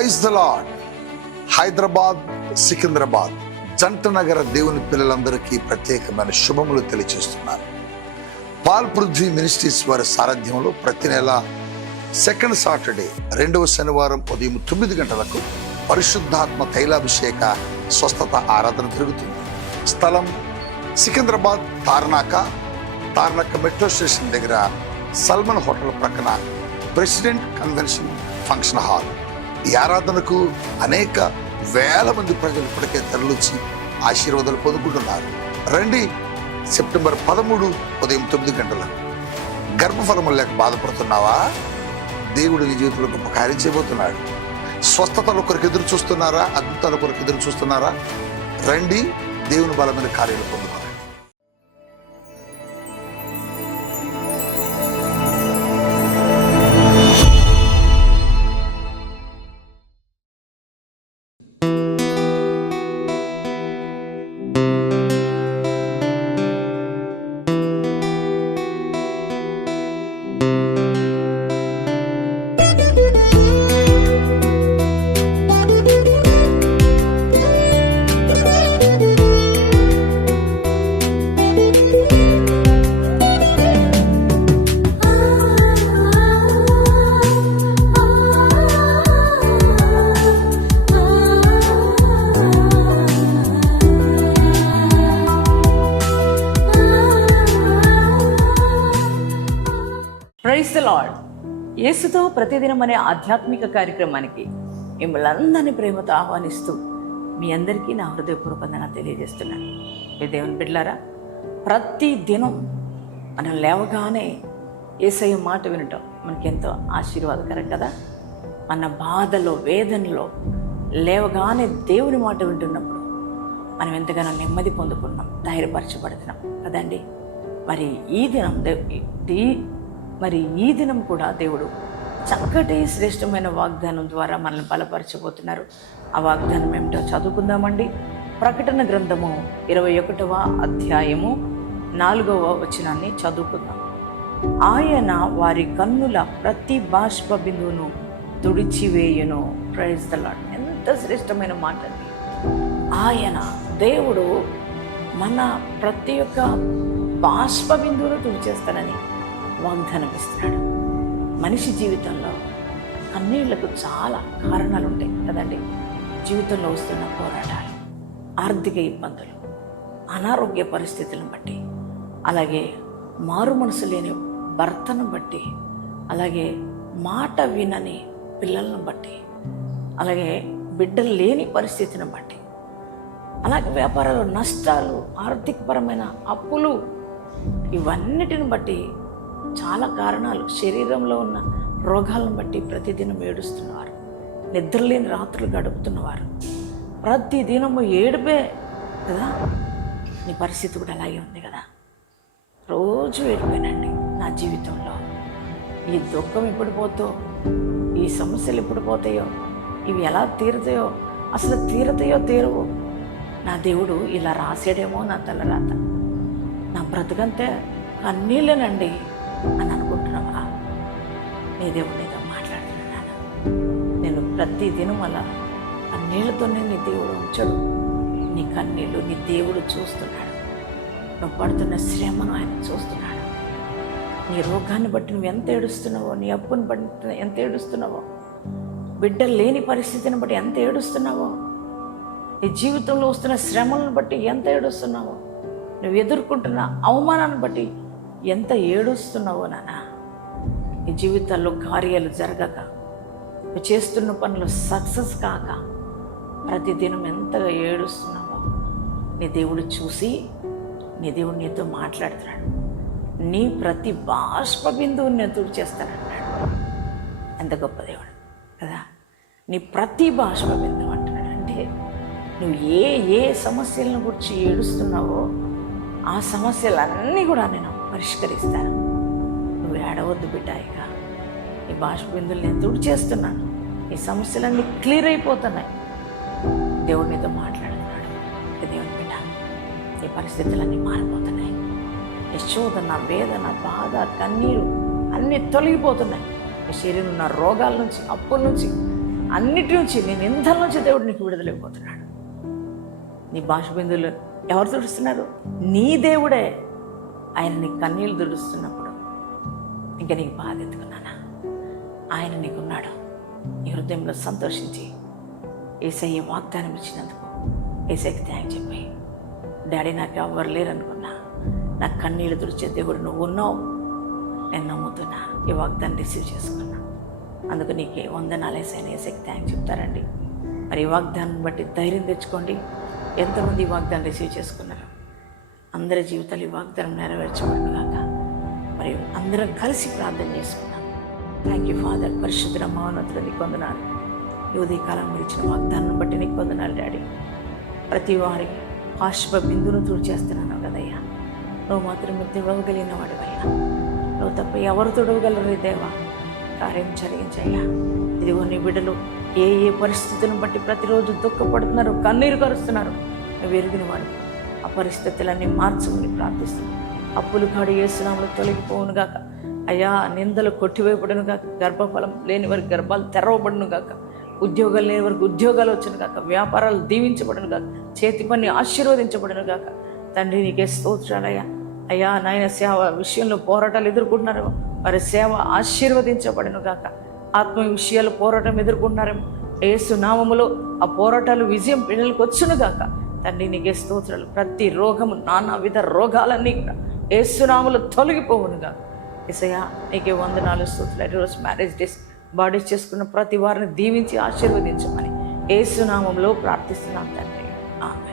Praise the lord Hyderabad Secunderabad జంట నగర దేవుని పిల్లలందరికీ ప్రత్యేకమైన శుభములు తెలియజేస్తున్నారు పాల్ పృథ్వీ మినిస్ట్రీస్ వారి సారథ్యంలో ప్రతి నెల సెకండ్ సాటర్డే రెండవ శనివారం ఉదయం తొమ్మిది గంటలకు పరిశుద్ధాత్మ తైలాభిషేక స్వస్థత ఆరాధన జరుగుతుంది. స్థలం సికింద్రాబాద్ తార్నాక తార్నాక మెట్రో స్టేషన్ దగ్గర సల్మన్ హోటల్ ప్రక్కన ప్రెసిడెంట్ కన్వెన్షన్ ఫంక్షన్ హాల్. ఈ ఆరాధనకు అనేక వేల మంది ప్రజలు ఇప్పటికే తరలించి ఆశీర్వాదాలు పొందుకుంటున్నారు. రండి సెప్టెంబర్ పదమూడు ఉదయం తొమ్మిది గంటల. గర్భఫలము లేక బాధపడుతున్నావా? దేవుడు నీ జీవితంలో గొప్ప కార్యం చేయబోతున్నాడు. స్వస్థతల కొరకు ఎదురు చూస్తున్నారా? అద్భుతాల కొరకు ఎదురు చూస్తున్నారా? రండి దేవుని బలమైన కార్యాలు పొందుకో యేసుతో ప్రతిదినం అనే ఆధ్యాత్మిక కార్యక్రమానికి మిమ్మల్ని అందరినీ ప్రేమతో ఆహ్వానిస్తూ మీ అందరికీ నా హృదయపూర్వకంగా తెలియజేస్తున్నాను. మీ దేవుని బిడ్డలారా ప్రతి దినం మనం లేవగానే ఏసయ్య మాట వినటం మనకెంతో ఆశీర్వాదకరం కదా? మన బాధలో వేదనలో లేవగానే దేవుని మాట వింటున్నప్పుడు మనం ఎంతగానో నెమ్మది పొందుకున్నాం ధైర్యపరచబడుతున్నాం కదండి? మరి ఈ దినం ఈ మరి ఈ దినం కూడా దేవుడు చక్కటి శ్రేష్టమైన వాగ్దానం ద్వారా మనల్ని బలపరచబోతున్నారు. ఆ వాగ్దానం ఏమిటో చదువుకుందామండి. ప్రకటన గ్రంథము ఇరవై ఒకటవ అధ్యాయము నాలుగవ వచనాన్ని చదువుకుందాం. ఆయన వారి కన్నుల ప్రతి బాష్ప బిందువును తుడిచివేయును. ప్రైజ్ ద లాడ్ ఎంత శ్రేష్టమైన మాట అది ఆయన దేవుడు మన ప్రతి ఒక్క బాష్ప బిందువును తుడిచేస్తానని వాగ్దానం ఇస్తున్నాడు మనిషి జీవితంలో కన్నీళ్ళకు చాలా కారణాలు ఉంటాయి కదండి? జీవితంలో వస్తున్న పోరాటాలు ఆర్థిక ఇబ్బందులు అనారోగ్య పరిస్థితులను బట్టి అలాగే మారు మనసు లేని భర్తను బట్టి అలాగే మాట వినని పిల్లలను బట్టి అలాగే బిడ్డలు లేని పరిస్థితిని బట్టి అలాగే వ్యాపారాలు నష్టాలు ఆర్థికపరమైన అప్పులు ఇవన్నిటిని బట్టి చాలా కారణాలు. శరీరంలో ఉన్న రోగాలను బట్టి ప్రతిదినం ఏడుస్తున్నవారు. నిద్రలేని రాత్రులు గడుపుతున్నవారు. ప్రతిదినము ఏడుపే కదా? నీ పరిస్థితి కూడా అలాగే ఉంది కదా? రోజు ఏడిపోయానండి నా జీవితంలో. ఈ దుఃఖం ఎప్పుడు పోతో ఈ సమస్యలు ఎప్పుడు పోతాయో ఇవి ఎలా తీరుతాయో అసలు తీరతాయో తీరవు. నా దేవుడు ఇలా రాసాడేమో నా తలరాత. నా బ్రతుకంతే కన్నీళ్ళేనండి. అని అనుకుంటున్నావా? నీ దేవుడు నీతో మాట్లాడుతున్నాను నేను ప్రతి దినం అలా కన్నీళ్ళతోనే నీ దేవుడు ఉంచడు. నీ కన్నీళ్ళు నీ దేవుడు చూస్తున్నాడు. నువ్వు పడుతున్న శ్రమను ఆయన చూస్తున్నాడు. నీ రోగాన్ని బట్టి నువ్వు ఎంత ఏడుస్తున్నావో నీ అప్పుని బట్టి ఎంత ఏడుస్తున్నావో బిడ్డలు లేని పరిస్థితిని బట్టి ఎంత ఏడుస్తున్నావో నీ జీవితంలో వస్తున్న శ్రమలను బట్టి ఎంత ఏడుస్తున్నావో నువ్వు ఎదుర్కొంటున్న అవమానాన్ని బట్టి ఎంత ఏడుస్తున్నావో నాన్న నీ జీవితాల్లో కార్యాలు జరగక నువ్వు చేస్తున్న పనులు సక్సెస్ కాక ప్రతిదినం ఎంతగా ఏడుస్తున్నావో నీ దేవుడు చూసి నీ దేవుడు నీతో మాట్లాడుతున్నాడు. నీ ప్రతి బాష్ప బిందువుని ఎదురు చేస్తానంటాడు ఎంత గొప్ప దేవుడు కదా? నీ ప్రతి బాష్ప బిందువు అంటున్నాడు. అంటే నువ్వు ఏ ఏ సమస్యలను గురించి ఏడుస్తున్నావో ఆ సమస్యలన్నీ కూడా నేను పరిష్కరిస్తాను. నువ్వు ఏడవద్దు బిడ్డ ఇక. ఈ భాష బిందులు నేను తుడిచేస్తున్నాను ఈ సమస్యలన్నీ క్లియర్ అయిపోతున్నాయి. దేవుడు నీతో మాట్లాడుతున్నాడు. దేవుని బిడ్డ ఈ పరిస్థితులన్నీ మారిపోతున్నాయి. యశోదన వేదన బాధ కన్నీరు అన్నీ తొలగిపోతున్నాయి. ఈ శరీరం నా రోగాల నుంచి అప్పుల నుంచి అన్నిటి నుంచి నీ నిందల నుంచి దేవుడు నీకు విడుదలైపోతున్నాడు. నీ భాష బిందువులు ఎవరు తుడుస్తున్నారు? నీ దేవుడే. ఆయన నీ కన్నీళ్ళు దుడుస్తున్నప్పుడు ఇంకా నీకు బాధ ఎత్తుకున్నానా ఆయన నీకున్నాడు. నీ హృదయంలో సంతోషించి ఏసయ్య వాగ్దానం ఇచ్చినందుకు ఏసైకి థ్యాంక్ చెప్పి. డాడీ నాకు ఎవ్వరు లేరనుకున్నా. నాకు కన్నీళ్ళు తుడిచే దేవుడు నువ్వు ఉన్నావు. నేను నమ్ముతున్నా. ఈ వాగ్దాన్ని రిసీవ్ చేసుకున్నా. అందుకు నీకే వందనాలు వేసాను ఏసైకి థ్యాంక్ చెప్తారండి మరి ఈ వాగ్దానం బట్టి ధైర్యం తెచ్చుకోండి. ఎంతమంది ఈ వాగ్దాన్ని రిసీవ్ చేసుకున్నారు? అందరి జీవితాలు ఈ వాగ్దానం నెరవేర్చబడిగాక మరియు అందరం కలిసి ప్రార్థన చేసుకున్నాం థ్యాంక్ యూ ఫాదర్ పరిశుద్ధ మౌనతులు నీకు వందనాలు. ఈ ఉదయకాలం మీరు ఇచ్చిన వాగ్దానం బట్టి నీకు వందనాలు డాడీ ప్రతి వారి పాశ్వ బిందును తుడిచేస్తున్నాను కదయ్యా. నువ్వు మాత్రం తుడవగలిగిన వాడివయ్యా. నువ్వు తప్ప ఎవరు తుడవగలరు దేవా? కార్యం జరిగించయ్యా. ఇదిగో నీ బిడ్డలు ఏ ఏ పరిస్థితులను బట్టి ప్రతిరోజు దుఃఖపడుతున్నారు కన్నీరు కరుస్తున్నారు. నువ్వు ఎరిగిన వాడు. ఆ పరిస్థితులన్నీ మార్చమని ప్రార్థిస్తున్నాం అప్పులు కాడు ఏసునాములు తొలగిపోవును గాక. అయ్యా నిందలు కొట్టివేయబడును గాక. గర్భఫలం లేని వారికి గర్భాలు తెరవబడును గాక. ఉద్యోగాలు లేని వారికి ఉద్యోగాలు వచ్చును గాక. వ్యాపారాలు దీవించబడును గాక. చేతి పని ఆశీర్వదించబడును గాక. తండ్రి నీకే స్తోత్రాలయ్యా అయ్యా. నాయన సేవ విషయంలో పోరాటాలు ఎదుర్కొంటున్నారేమో. వారి సేవ ఆశీర్వదించబడును గాక. ఆత్మ విషయాలు పోరాటం ఎదుర్కొంటున్నారేమో. ఏసునామములో ఆ పోరాటాలు విజయం పిల్లలకు వచ్చును గాక. తండ్రి నీకే స్తోత్రాలు. ప్రతి రోగము నానా విధ రోగాలన్నీ కూడా ఏసునాములు తొలగిపోవునుగా. ఎసయ్యా నీకే వందనాలు స్తోత్రాలు. ఈరోజు మ్యారేజ్ డేస్ బాడీస్ చేసుకున్న ప్రతి వారిని దీవించి ఆశీర్వదించమని ఏసునామంలో ప్రార్థిస్తున్నాను తండ్రి. ఆమె